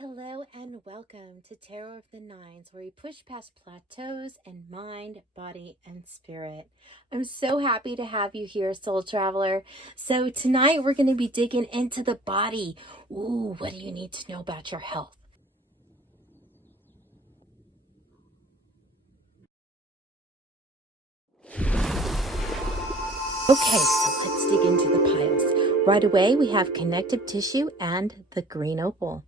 Hello and welcome to Tarot of the Nines, where we push past plateaus in mind, body, and spirit. I'm so happy to have you here, soul traveler. So tonight we're going to be digging into the body. Ooh, what do you need to know about your health? Okay, so let's dig into the piles. Right away, we have connective tissue and the green opal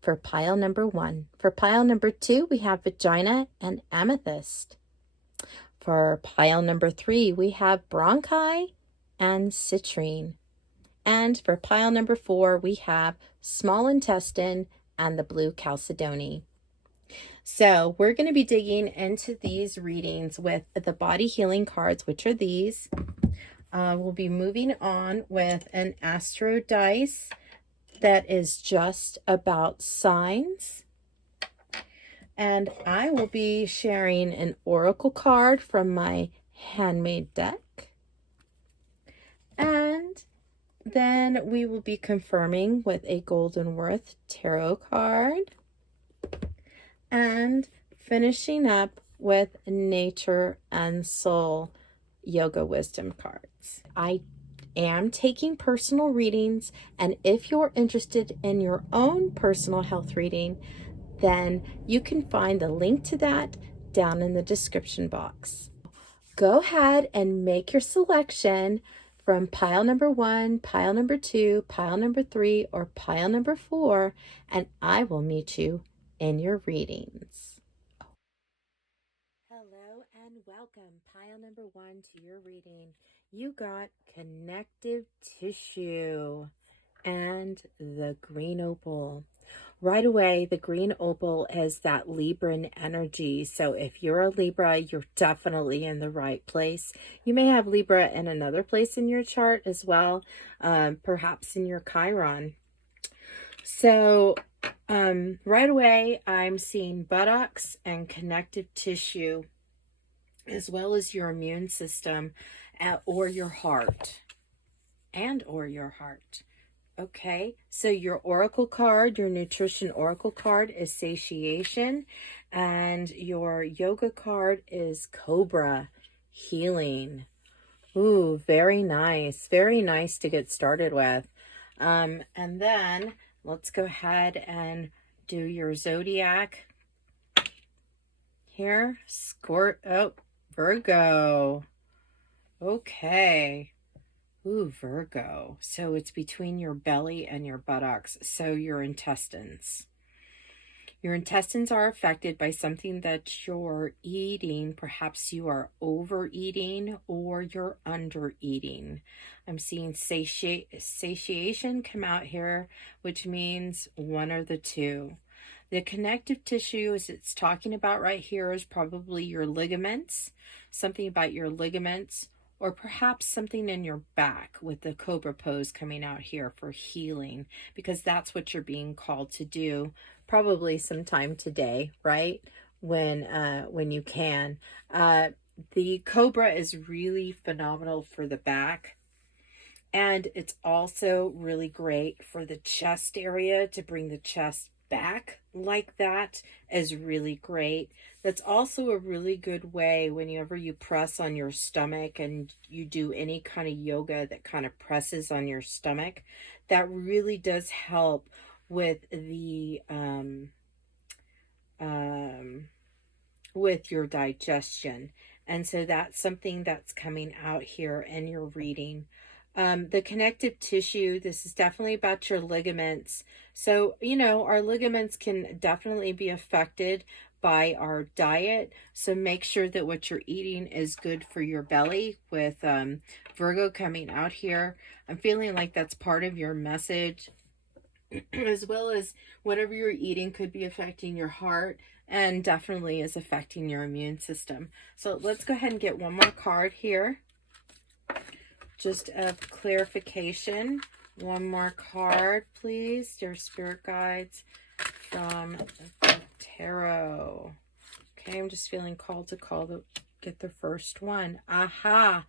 for pile number 1. For pile number 2, we have vagina and amethyst. For pile number 3, we have bronchi and citrine. And for pile number 4, we have small intestine and the blue chalcedony. So we're going to be digging into these readings with the body healing cards, which are these. We'll be moving on with an astro dice that is just about signs. And I will be sharing an oracle card from my handmade deck. And then we will be confirming with a Golden Worth tarot card. And finishing up with nature and soul yoga wisdom cards. I am taking personal readings, and if you're interested in your own personal health reading, then you can find the link to that down in the description box. Go ahead and make your selection from pile number 1, pile number 2, pile number 3, or pile number 4, and I will meet you in your readings. Hello and welcome. Pile number 1 to your reading. You got connective tissue and the green opal. Right away, the green opal is that Libran energy. So if you're a Libra, you're definitely in the right place. You may have Libra in another place in your chart as well, perhaps in your Chiron. So right away, I'm seeing buttocks and connective tissue, as well as your immune system or your heart, or your heart. Okay, so your oracle card, your nutrition oracle card is satiation, and your yoga card is cobra, healing. Ooh, very nice to get started with. And then let's go ahead and do your zodiac here. Virgo. Okay. Ooh, Virgo. So it's between your belly and your buttocks. So your intestines. Your intestines are affected by something that you're eating. Perhaps you are overeating or you're undereating. I'm seeing satiation come out here, which means one or the two. The connective tissue, as it's talking about right here, is probably your ligaments, something about your ligaments, or perhaps something in your back with the cobra pose coming out here for healing, because that's what you're being called to do, probably sometime today, right? When you can. The cobra is really phenomenal for the back. And it's also really great for the chest area, to bring the chest back like that is really great. That's also a really good way whenever you press on your stomach and you do any kind of yoga that kind of presses on your stomach. That really does help with the with your digestion. And so that's something that's coming out here in your reading. The connective tissue, this is definitely about your ligaments. So, our ligaments can definitely be affected by our diet. So make sure that what you're eating is good for your belly, with Virgo coming out here. I'm feeling like that's part of your message, as well as whatever you're eating could be affecting your heart, and definitely is affecting your immune system. So let's go ahead and get one more card here, just of clarification. One more card, please, dear spirit guides, from the tarot. Okay, I'm just feeling called to get the first one. Aha!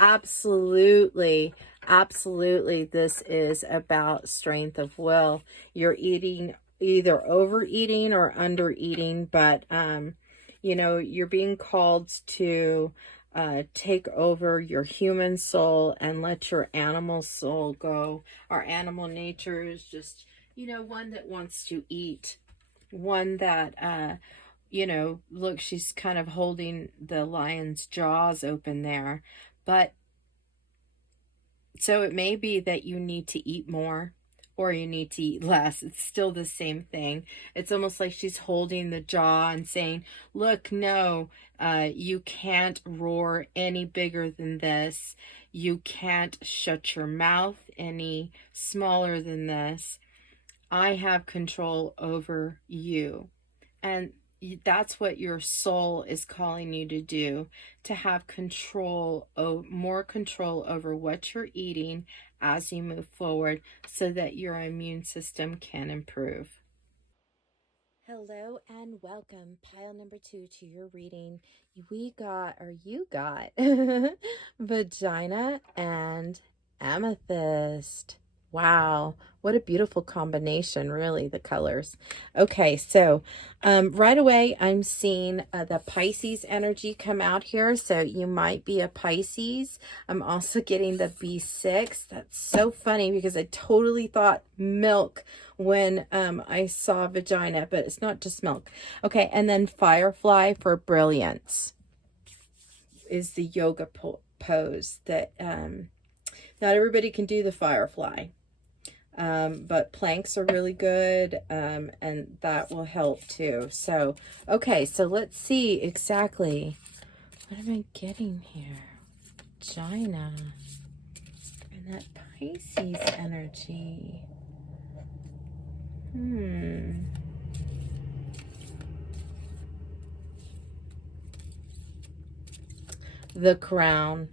Absolutely. Absolutely. This is about strength of will. You're eating, either overeating or under eating, but you know, you're being called to take over your human soul and let your animal soul go. Our animal nature is just, you know, one that wants to eat, one that you know, look, she's kind of holding the lion's jaws open there. But so it may be that you need to eat more or you need to eat less. It's still the same thing. It's almost like she's holding the jaw and saying, look, no, you can't roar any bigger than this. You can't shut your mouth any smaller than this. I have control over you. And that's what your soul is calling you to do, to have control, more control over what you're eating as you move forward so that your immune system can improve. Hello and welcome, pile number 2 to your reading. We got, or you got, Vagina and Amethyst. Wow, what a beautiful combination, really, the colors. Okay, so right away, I'm seeing the Pisces energy come out here. So you might be a Pisces. I'm also getting the B6. That's so funny because I totally thought milk when I saw Vagina, but it's not just milk. Okay, and then Firefly for brilliance is the yoga pose that not everybody can do the Firefly. But planks are really good, and that will help too. So, okay, so let's see exactly what am I getting here. Vagina and that Pisces energy. The crown.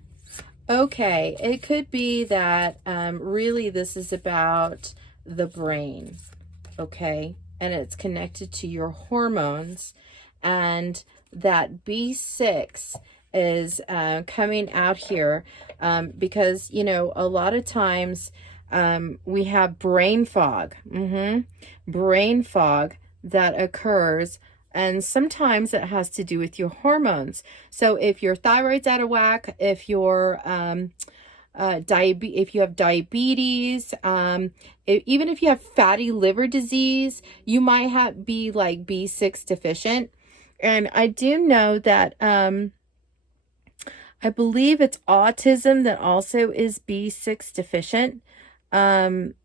Okay, it could be that really this is about the brain, okay? And it's connected to your hormones, and that B6 is coming out here because, you know, a lot of times we have brain fog, brain fog that occurs. And sometimes it has to do with your hormones. So if your thyroid's out of whack, if your if you have diabetes, even if you have fatty liver disease, you might be like B6 deficient. And I do know that I believe it's autism that also is B6 deficient. And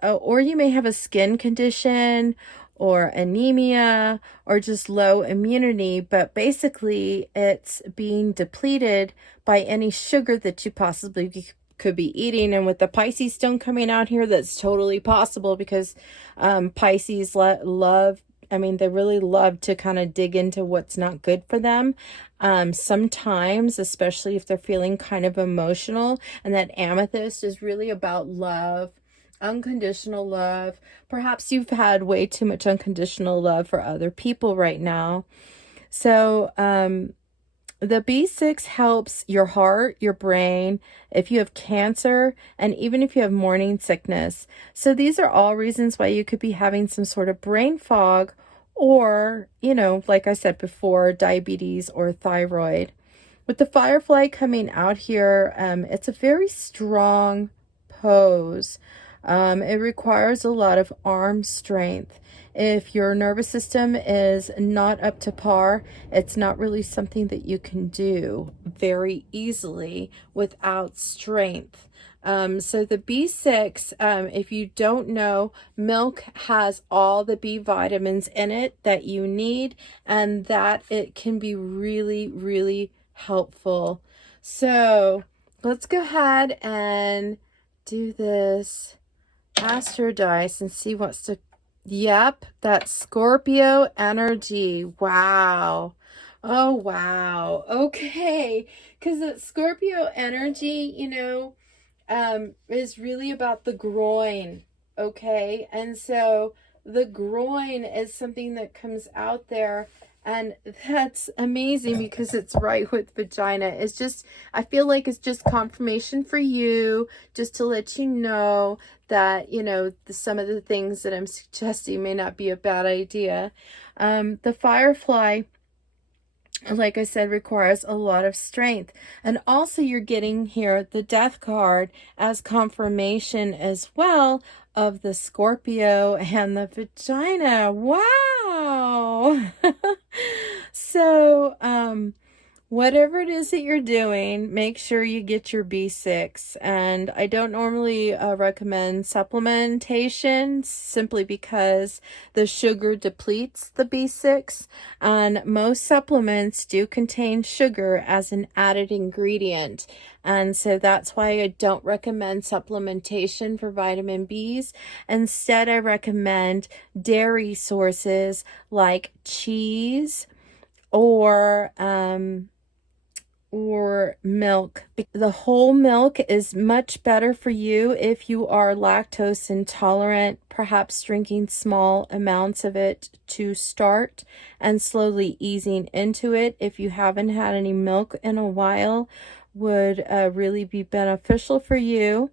or you may have a skin condition or anemia or just low immunity, but basically it's being depleted by any sugar that you possibly could be eating. And with the Pisces stone coming out here, that's totally possible because Pisces love, I mean, they really love to kind of dig into what's not good for them. Sometimes, especially if they're feeling kind of emotional, and that amethyst is really about love, unconditional love. Perhaps you've had way too much unconditional love for other people right now. So the B6 helps your heart, your brain, if you have cancer, and even if you have morning sickness. So these are all reasons why you could be having some sort of brain fog, or, you know, like I said before, diabetes or thyroid. With the Firefly coming out here, it's a very strong pose. It requires a lot of arm strength. If your nervous system is not up to par, it's not really something that you can do very easily without strength. So the B6, if you don't know, milk has all the B vitamins in it that you need, and that it can be really, really helpful. So let's go ahead and do this Astro dice and see what's to. Yep, that Scorpio energy. Wow. Oh, wow. Okay. Because that Scorpio energy, you know, is really about the groin. Okay. And so the groin is something that comes out there. And that's amazing because it's right with vagina. It's just, I feel like it's just confirmation for you, just to let you know that, you know, some of the things that I'm suggesting may not be a bad idea. The firefly, like I said, requires a lot of strength. And also you're getting here the death card as confirmation as well of the Scorpio and the vagina. Wow. So, whatever it is that you're doing, make sure you get your B6. And I don't normally recommend supplementation simply because the sugar depletes the B6. And most supplements do contain sugar as an added ingredient. And so that's why I don't recommend supplementation for vitamin Bs. Instead, I recommend dairy sources like cheese or milk. The whole milk is much better for you if you are lactose intolerant, perhaps drinking small amounts of it to start and slowly easing into it if you haven't had any milk in a while would really be beneficial for you.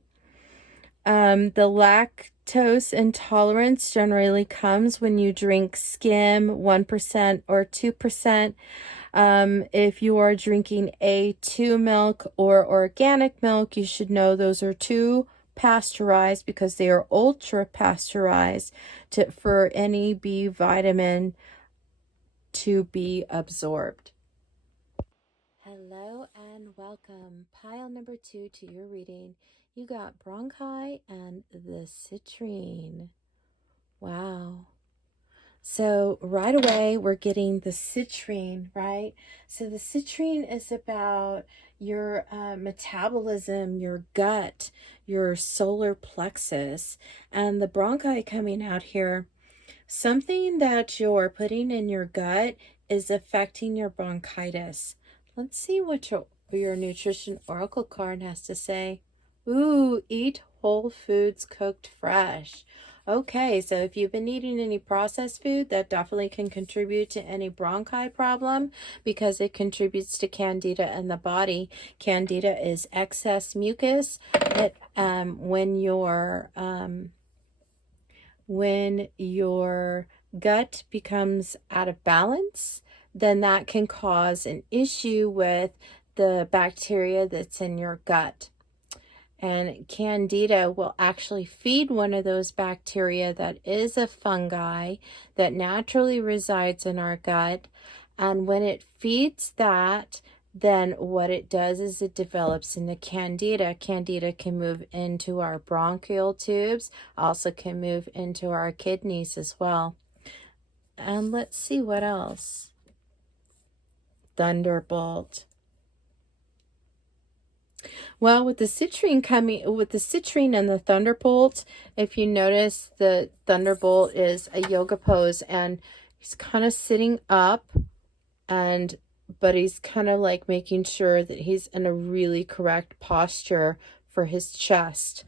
The lactose intolerance generally comes when you drink skim 1% or 2%. If you are drinking A2 milk or organic milk, you should know those are too pasteurized because they are ultra pasteurized for any B vitamin to be absorbed. Hello and welcome. Pile number 2 to your reading. You got Bronchi and the Citrine. Wow. So right away, we're getting the Citrine, right? So the Citrine is about your metabolism, your gut, your solar plexus, and the Bronchi coming out here. Something that you're putting in your gut is affecting your bronchitis. Let's see what your nutrition oracle card has to say. Ooh, eat whole foods cooked fresh. Okay, so if you've been eating any processed food, that definitely can contribute to any bronchi problem because it contributes to Candida in the body. Candida is excess mucus that when your gut becomes out of balance, then that can cause an issue with the bacteria that's in your gut. And Candida will actually feed one of those bacteria that is a fungi that naturally resides in our gut. And when it feeds that, then what it does is it develops into Candida. Candida can move into our bronchial tubes, also can move into our kidneys as well. And let's see what else. Thunderbolt. Well, with the citrine and the thunderbolt, if you notice, the thunderbolt is a yoga pose and he's kind of sitting up but he's kind of like making sure that he's in a really correct posture for his chest.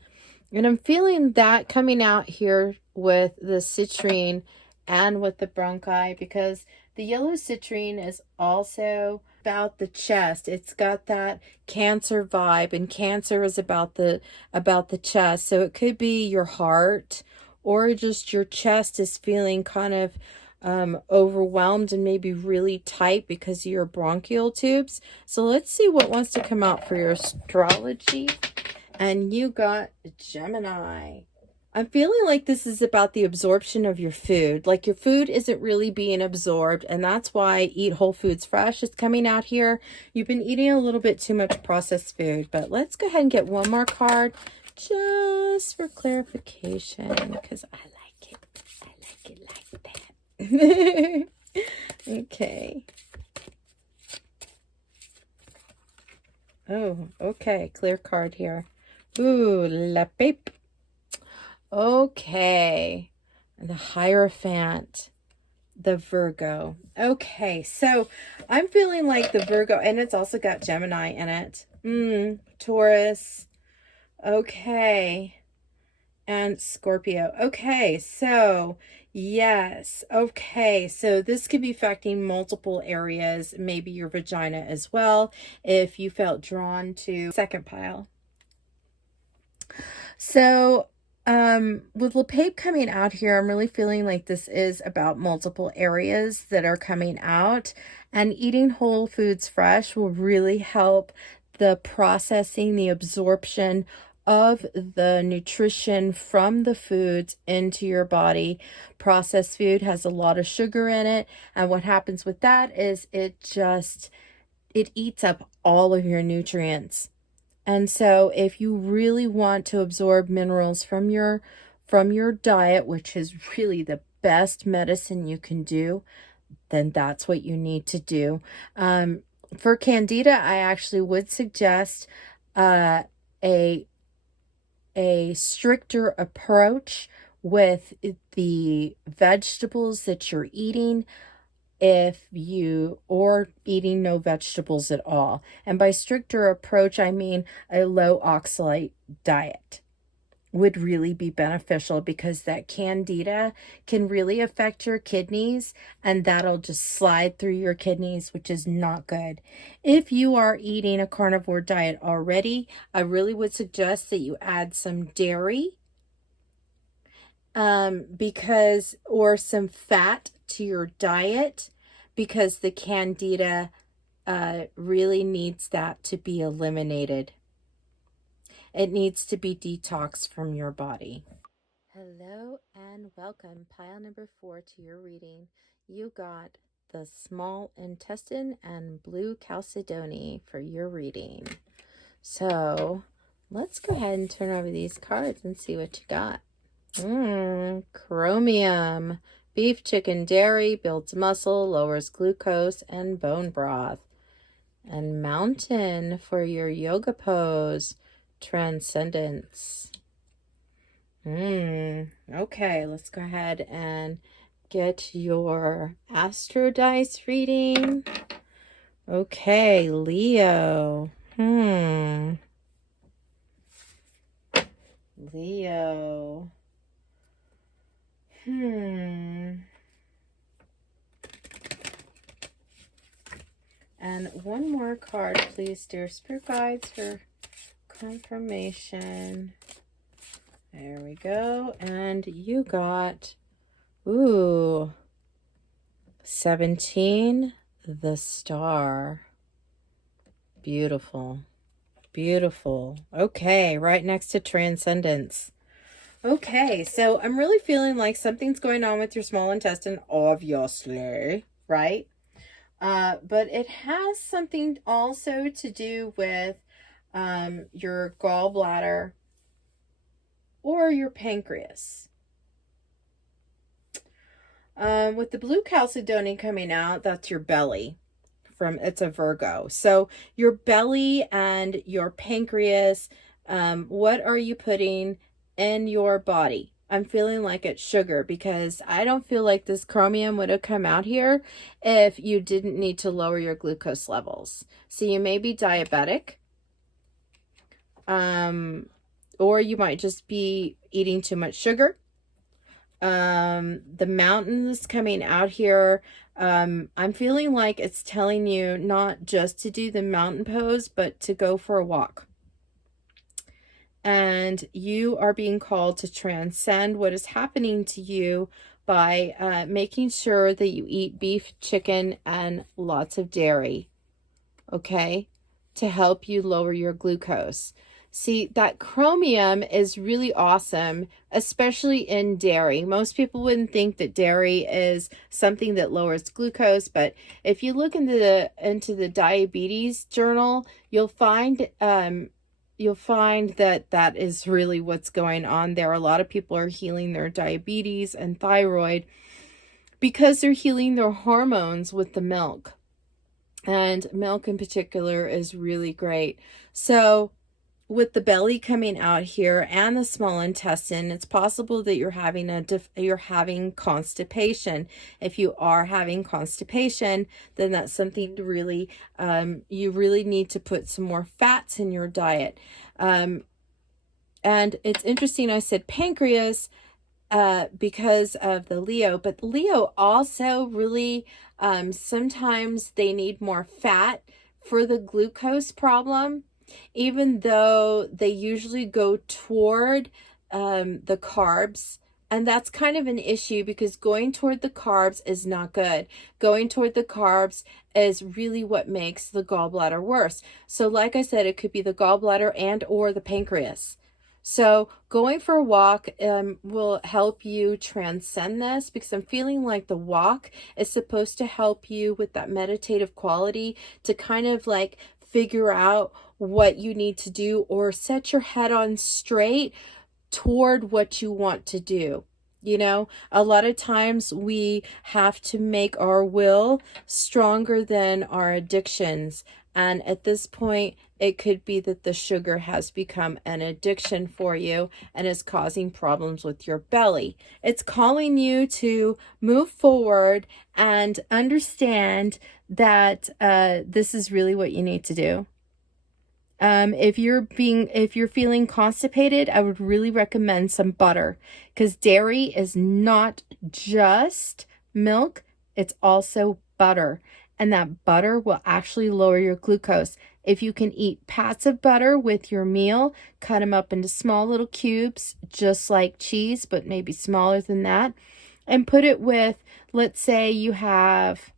And I'm feeling that coming out here with the citrine and with the bronchi because the yellow citrine is also about the chest. It's got that Cancer vibe, and Cancer is about the chest. So it could be your heart or just your chest is feeling kind of overwhelmed and maybe really tight because of your bronchial tubes. So let's see what wants to come out for your astrology. And you got Gemini. I'm feeling like this is about the absorption of your food. Like your food isn't really being absorbed, and that's why Eat Whole Foods Fresh is coming out here. You've been eating a little bit too much processed food, but let's go ahead and get one more card just for clarification because I like it. I like it like that. Okay. Oh, okay. Clear card here. Ooh, la pape. Okay. The Hierophant. The Virgo. Okay, so I'm feeling like the Virgo, and it's also got Gemini in it. Taurus. Okay. and Scorpio. Okay, so yes. Okay, so this could be affecting multiple areas, maybe your vagina as well, if you felt drawn to second pile. So, with LePape coming out here, I'm really feeling like this is about multiple areas that are coming out, and eating whole foods fresh will really help the processing, the absorption of the nutrition from the foods into your body. Processed food has a lot of sugar in it, and what happens with that is it eats up all of your nutrients. And so if you really want to absorb minerals from your diet, which is really the best medicine you can do, then that's what you need to do. For Candida, I actually would suggest a stricter approach with the vegetables that you're eating, or eating no vegetables at all. And by stricter approach, I mean a low oxalate diet would really be beneficial, because that Candida can really affect your kidneys, and that'll just slide through your kidneys, which is not good. If you are eating a carnivore diet already, I really would suggest that you add some dairy, or some fat to your diet, because the Candida really needs that to be eliminated. It needs to be detoxed from your body. Hello and welcome, pile number 4 to your reading. You got the small intestine and blue Chalcedony for your reading. So let's go ahead and turn over these cards and see what you got. Chromium. Beef, chicken, dairy, builds muscle, lowers glucose and bone broth. And mountain for your yoga pose. Transcendence. Okay, let's go ahead and get your Astro Dice reading. Okay, Leo. Leo. And one more card, please, dear spirit guides, for confirmation. There we go. And you got, 17, the star. Beautiful. Beautiful. Okay, right next to transcendence. Okay, so I'm really feeling like something's going on with your small intestine, obviously, right? But it has something also to do with your gallbladder or your pancreas. With the blue Chalcedony coming out, that's your belly. It's a Virgo. So your belly and your pancreas, what are you putting in your body? I'm feeling like it's sugar, because I don't feel like this chromium would have come out here if you didn't need to lower your glucose levels. So you may be diabetic, or you might just be eating too much sugar. The mountains coming out here, I'm feeling like it's telling you not just to do the mountain pose, but to go for a walk. And you are being called to transcend what is happening to you by making sure that you eat beef, chicken, and lots of dairy, okay, to help you lower your glucose. See, that chromium is really awesome, especially in dairy. Most people wouldn't think that dairy is something that lowers glucose, but if you look into the diabetes journal, you'll find that is really what's going on there. A lot of people are healing their diabetes and thyroid because they're healing their hormones with the milk. And milk in particular is really great. So with the belly coming out here and the small intestine, it's possible that you're having constipation. If you are having constipation, then that's something to really, you really need to put some more fats in your diet. And it's interesting I said pancreas because of the Leo, but Leo also really sometimes they need more fat for the glucose problem, even though they usually go toward the carbs. And that's kind of an issue because going toward the carbs is not good. Going toward the carbs is really what makes the gallbladder worse. So like I said, it could be the gallbladder and or the pancreas. So going for a walk will help you transcend this, because I'm feeling like the walk is supposed to help you with that meditative quality to kind of like figure out what you need to do or set your head on straight toward what you want to do. You know, a lot of times we have to make our will stronger than our addictions. And at this point, it could be that the sugar has become an addiction for you and is causing problems with your belly. It's calling you to move forward and understand that this is really what you need to do. If you're feeling constipated, I would really recommend some butter, because dairy is not just milk, it's also butter. And that butter will actually lower your glucose. If you can eat pats of butter with your meal, cut them up into small little cubes, just like cheese, but maybe smaller than that, and put it with, let's say you have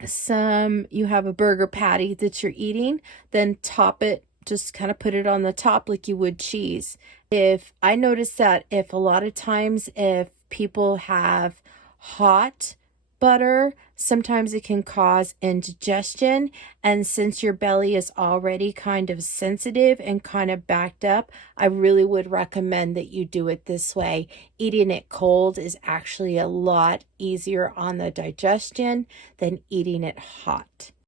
a burger patty that you're eating, then top it, just kind of put it on the top like you would cheese. If I notice that if a lot of times if people have hot butter, sometimes it can cause indigestion, and since your belly is already kind of sensitive and kind of backed up, I really would recommend that you do it this way. Eating it cold is actually a lot easier on the digestion than eating it hot.